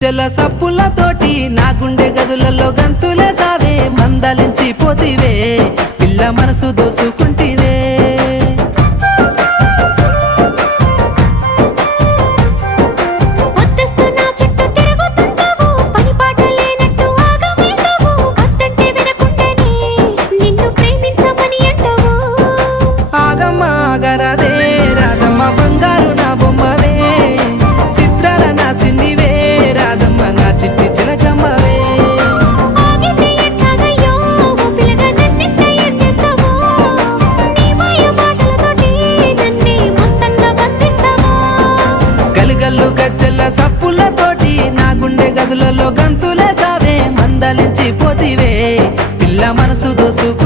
చెల్ల సప్పులతోటి నా గుండె గదులలో గంతులే సావే మందలించి పోతివే పిల్ల మనసు దోసుకుంటివే గల్లు గజ్జల సప్పులతోటి నా గుండె గదులలో గంతులే సావే మందలించి పోతివే పిల్ల మనసు దోసుకు